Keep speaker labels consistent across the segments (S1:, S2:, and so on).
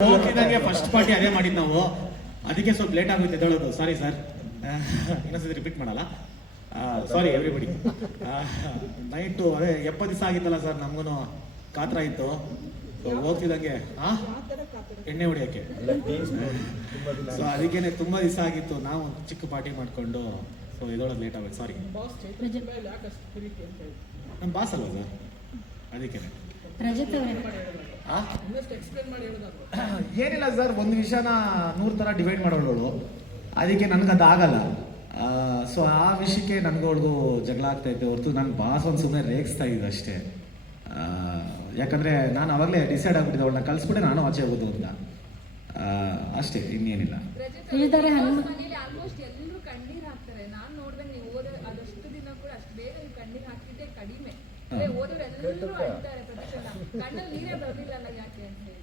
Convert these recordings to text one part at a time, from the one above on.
S1: ಹೋಗ್ತಿದ್ದಂಗೆ first party ಅದೇ ಮಾಡಿದ್ದು ನಾವು. ಅದಕ್ಕೆ ಸ್ವಲ್ಪ ಲೇಟ್ ಆಗುತ್ತೆ ಎದ್ದೇಳೋದು. ಸಾರಿ ಸರ್ ಇನ್ನೊಂದ್ಸತಿ ರಿಪೀಟ್ ಮಾಡಲ್ಲ. ಸಾರಿ ಎವ್ರಿಬಡಿ ನೈಟು ಅದೇ ಎಪ್ಪತ್ತು ದಿವಸ ಆಗಿತ್ತಲ್ಲ ಸರ್ ನಮಗೂ ಕಾತ್ರ ಇತ್ತು. ಹೋಗ್ತಿದ್ದಂಗೆ ಆ? ಎಣ್ಣೆ ಹೊಡಿಯೋಕ್ಕೆ. ಸೊ ಅದಕ್ಕೇನೆ ತುಂಬ ದಿವಸ ಆಗಿತ್ತು. ನಾವು ಚಿಕ್ಕ ಪಾರ್ಟಿ ಮಾಡ್ಕೊಂಡು ಸೊ ಇದೊಳಗೆ ಲೇಟ್ ಆಗುತ್ತೆ ಸಾರಿ ನಮ್ಮ ಬಾಸ್ ಅಲ್ವಾ ಸರ್ ಅದಕ್ಕೇನೆ.
S2: ರಜತ್ ಅವರೇ.
S1: ಆ? ಏನಿಲ್ಲ ಸರ್ ಒಂದು ವಿಷಯನ ನೂರು ಥರ ಡಿವೈಡ್ ಮಾಡೋಳು ಅದಕ್ಕೆ ನನಗೆ ಅದು ಆಗಲ್ಲ. ಸೊ ಆ ವಿಷಯಕ್ಕೆ ನನಗೊಳ್ಗೂ ಜಗಳ ಆಗ್ತಾ ಇದ್ದೆ ಹೊರತು ನನ್ನ ಬಾಸ್ ಒಂದು ಸುಮ್ಮನೆ ರೇಗಿಸ್ತಾ ಇದ್ದೆ ಅಷ್ಟೇ. ಯಾಕಂದರೆ ಯಾಕಂದ್ರೆ ನಾನು ಅವಾಗಲೇ ಡಿಸೈಡ್ ಆಗ್ಬಿಟ್ಟಿದ್ದೆ ಅವಳನ್ನ ಕಳಿಸ್ಬಿಟ್ಟೆ ನಾನು ಆಚೆ ಹೋಗೋದು ಅಂತ. ಆ, ಅಷ್ಟೇ ಇನ್ನೇನಿಲ್ಲ.
S2: ಕಣ್ಣೀರು ಅವರೇ
S3: ಆಲ್ಮೋಸ್ಟ್ ಎಲ್ಲರೂ ಕಣ್ಣೀರ್ ಹಾಕ್ತಾರೆ. ನಾನು ನೋಡ್ದಂಗೆ ನೀವು ಓದೋ ಅದಷ್ಟು ದಿನ ಕೂಡ ಅಷ್ಟು ಬೇಗ ಕಣ್ಣೀರು ಕಣ್ಣೀರ್ ಹಾಕಿದ್ದೆ ಕಡಿಮೆ. ಅಂದ್ರೆ ಓದೋರು ಎಲ್ಲರೂ ಅಳ್ತಾರೆ ಪ್ರತಿಕ್ಷಣ ನೀರೇ ಬರ್ಲಿಲ್ಲ ಯಾಕೆ ಅಂತ ಹೇಳಿ.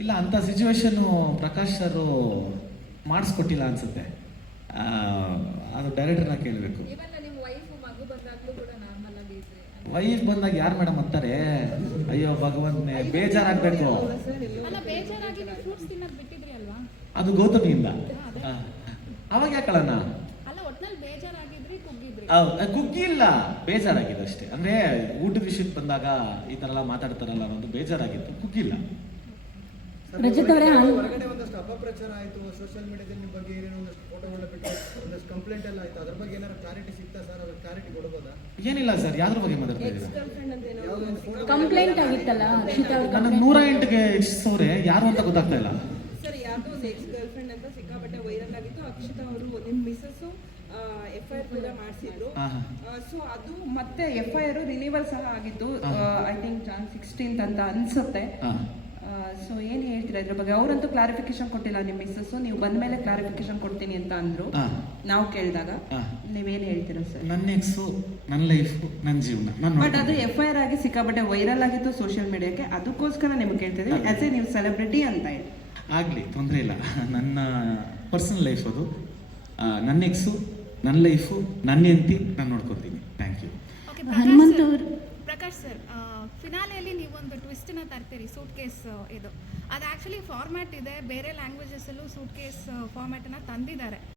S1: ಇಲ್ಲ ಅಂಥ ಸಿಚುವೇಶನ್ನು ಪ್ರಕಾಶ್ ಸರ್ ಮಾಡಿಸ್ಕೊಟ್ಟಿಲ್ಲ ಅನ್ಸುತ್ತೆ. ಆ, ಅದು ಡೈರೆಕ್ಟರ್ನ ಕೇಳಬೇಕು.
S3: ವೈಫ್ ಮಗು ಬಂದಾಗ್ಲೂ ಕೂಡ ನಾರ್ಮಲ್ ಆಗಿ ಇದ್ರೆ.
S1: ವಯಸ್ಸು ಬಂದಾಗ ಯಾರು ಮೇಡಮ್ ಅಂತಾರೆ? ಅಯ್ಯೋ ಭಗವಂತನೇ ಬೇಜಾರಾಗಬೇಕು.
S4: ಅಲ್ಲ ಬೇಜಾರಾಗಿ ನೀವು ಫ್ರೂಟ್ಸ್ ತಿನ್ನೋದು ಬಿಟ್ಟಿದ್ರಿ ಅಲ್ವಾ?
S1: ಅದು ಗೌತಮಿಯಿಂದ. ಆ, ಅವಾಗ ಯಾಕಳಣ್ಣ ಕುಗ್ಗಿ ಇಲ್ಲ ಬೇಜಾರಾಗಿದೆ ಅಷ್ಟೇ. ಅಂದ್ರೆ ಊಟದ ವಿಷಯಕ್ಕೆ ಬಂದಾಗ ಈ ತರ ಎಲ್ಲ ಮಾತಾಡ್ತಾರಲ್ಲ ಅನ್ನೋದು ಬೇಜಾರಾಗಿತ್ತು ಕುಗ್ಗಿಲ್ಲ
S2: ರಜತ್ ಅವರೇ
S5: ಹೊರಗಡೆ ಒಂದಷ್ಟು ಅಪಪ್ರಚಾರ ಆಯಿತು ಸೋಷಿಯಲ್ ಮೀಡಿಯಾದಲ್ಲಿ ನಿಮ್ಮ ಬಗ್ಗೆ ಏನೇನೋ ಒಂದಷ್ಟು ಫೋಟೋಗಳನ್ನ ಬಿಟ್ಟು ಒಂದಷ್ಟು ಕಂಪ್ಲೇಂಟ್ ಎಲ್ಲ ಆಯ್ತು. ಅದ್ರ ಬಗ್ಗೆ ಏನಾದ್ರು ಕ್ಲಾರಿಟಿ ಸಿಗ್ತಾ ಸರ್? ಅದ್ರ ಕ್ಲಾರಿಟಿ ಕೊಡ್ಬೋದಾ?
S1: ಏನಿಲ್ಲ ಸರ್ ಯಾವ್ದ್ರ ಬಗ್ಗೆ ಮಾತಾಡ್ತಾ ಇದ್ದೀರಾ?
S5: ಯಾವುದೋ
S2: ಕಂಪ್ಲೇಂಟ್ ಆಗಿತ್ತಲ್ಲ ಕಂಪ್ಲೇಂಟ್
S1: ನೂರ ಎಂಟಿಗೆ ಸೋರೆ ಯಾರು ಅಂತ ಗೊತ್ತಾಗ್ತಾ ಇಲ್ಲ.
S6: ಸರ್ ಯಾರ್ದೋ ಒಂದು ಎಕ್ಸ್ ಗರ್ಲ್ ಫ್ರೆಂಡ್ ಅಂತ ಸಿಕ್ಕಾಪಟ್ಟೆ ವೈರಲ್ ಆಗಿತ್ತು. ಅಕ್ಷಿತ ಅವರು ನಿಮ್ಮ ಮಿಸ್ಸಸ್ಸು ಎಫ್ ಐ ಆರ್ ಕೂಡ ಮಾಡಿಸಿದ್ರು. ಸೊ ಅದು ಮತ್ತೆ ಎಫ್ ಐ ಆರ್ ರಿನಿವಲ್ ಸಹ ಆಗಿದ್ದು ಐ ಥಿಂಕ್ ಜಾನ್ ಸಿಕ್ಸ್ಟೀನ್ತ್ ಅಂತ ಅನ್ಸುತ್ತೆ. ಸೊ ಏನ್ ಹೇಳ್ತೀರಾ ಇದ್ರ ಬಗ್ಗೆ? ಅವರಂತೂ ಕ್ಲಾರಿಫಿಕೇಶನ್ ಕೊಟ್ಟಿಲ್ಲ ನಿಮ್ಮ ಮಿಸ್ಸಸ್ ನೀವು ಬಂದ ಮೇಲೆ ಕ್ಲಾರಿಫಿಕೇಶನ್ ಕೊಡ್ತೀನಿ ಅಂತ ಅಂದ್ರು. ನಾವು ಕೇಳಿದಾಗ ನೀವೇನ್ ಹೇಳ್ತೀರಾ ಸರ್?
S1: ನನ್ನ ಎಕ್ಸು ನನ್ನ ಲೈಫ್ ನನ್ನ ಜೀವನ
S6: ಬಟ್ ಅದು ಎಫ್ ಐ ಆರ್ ಆಗಿ ಸಿಕ್ಕಾಪಟ್ಟೆ ವೈರಲ್ ಆಗಿತ್ತು ಸೋಷಿಯಲ್ ಮೀಡಿಯಾಕ್ಕೆ ಅದಕ್ಕೋಸ್ಕರ ನಿಮ್ಗೆ ಕೇಳ್ತಿದ್ವಿ ಆಸ್ ಎ ನೀವು ಸೆಲೆಬ್ರಿಟಿ ಅಂತ ಹೇಳಿ.
S1: ಆಗಲಿ ತೊಂದರೆ ಇಲ್ಲ. ನನ್ನ ಪರ್ಸನಲ್ ಲೈಫ್ ಅದು. ನನ್ನ ಎಕ್ಸು ನನ್ನ ಲೈಫು ನನ್ನ ಹೆಂಡತಿ ನಾನು ನೋಡ್ಕೊತೀನಿ. ಥ್ಯಾಂಕ್ ಯು
S4: ಓಕೆ
S2: ಹನುಮಂತ್ ಅವರು.
S4: ಪ್ರಕಾಶ್ ಸರ್ ಫಿನಾಲೆಯಲ್ಲಿ ನೀವೊಂದು ಟ್ವಿಸ್ಟನ್ನ ತರ್ತೀರಿ ಸೂಟ್ ಕೇಸ್ ಇದು. ಅದು ಆ್ಯಕ್ಚುಲಿ ಫಾರ್ಮ್ಯಾಟ್ ಇದೆ ಬೇರೆ ಲ್ಯಾಂಗ್ವೇಜಸಲ್ಲೂ ಸೂಟ್ ಕೇಸ್ ಫಾರ್ಮ್ಯಾಟನ್ನು ತಂದಿದ್ದಾರೆ.